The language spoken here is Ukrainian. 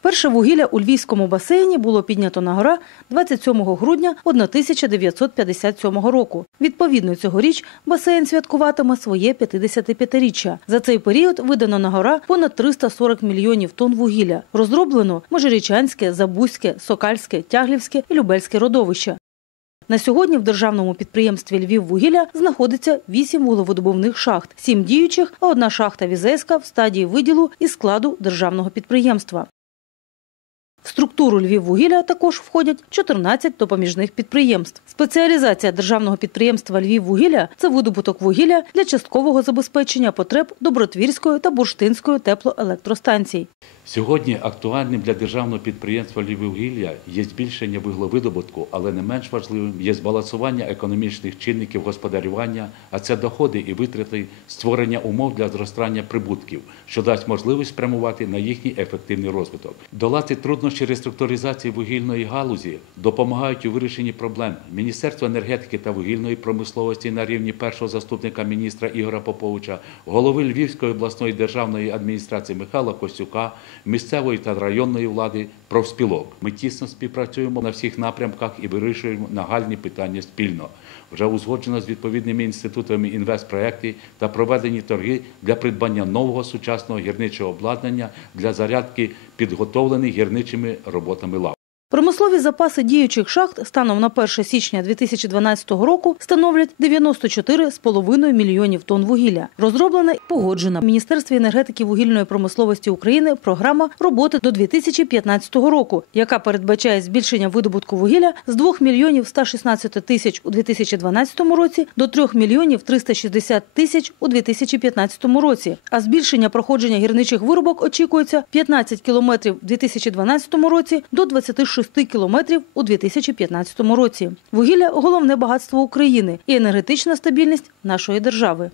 Перше вугілля у Львівському басейні було піднято на гора 27 грудня 1957 року. Відповідно, цьогоріч басейн святкуватиме своє 55-річчя. За цей період видано на гора понад 340 мільйонів тонн вугілля. Розроблено Межирічанське, Забузьке, Сокальське, Тяглівське і Любельське родовища. На сьогодні в державному підприємстві «Львіввугілля» знаходиться вісім вуглеводобувних шахт, сім діючих, а одна шахта «Візеська» в стадії виділу із складу державного підприємства. В структуру Львіввугілля також входять 14 допоміжних підприємств. Спеціалізація державного підприємства Львіввугілля – це видобуток вугілля для часткового забезпечення потреб Добротвірської та Бурштинської теплоелектростанцій. Сьогодні актуальним для державного підприємства «Львіввугілля» є збільшення вуглевидобутку, але не менш важливим є збалансування економічних чинників господарювання, а це доходи і витрати, створення умов для зростання прибутків, що дасть можливість спрямувати на їхній ефективний розвиток. Долати труднощі реструктуризації вугільної галузі допомагають у вирішенні проблем Міністерство енергетики та вугільної промисловості на рівні першого заступника міністра Ігора Поповича, голови Львівської обласної державної адміністрації Михайла Костюка, місцевої та районної влади, профспілок. Ми тісно співпрацюємо на всіх напрямках і вирішуємо нагальні питання спільно. Вже узгоджено з відповідними інститутами інвестпроекти та проведені торги для придбання нового сучасного гірничого обладнання для зарядки підготовлених гірничими роботами лав. Промислові запаси діючих шахт станом на 1 січня 2012 року становлять 94,5 мільйонів тонн вугілля. Розроблена і погоджена в Міністерстві енергетики вугільної промисловості України програма роботи до 2015 року, яка передбачає збільшення видобутку вугілля з 2 мільйонів 116 тисяч у 2012 році до 3 мільйонів 360 тисяч у 2015 році. А збільшення проходження гірничих виробок очікується 15 кілометрів у 2012 році до 26 кілометрів у 2015 році. Вугілля – головне багатство України і енергетична стабільність нашої держави.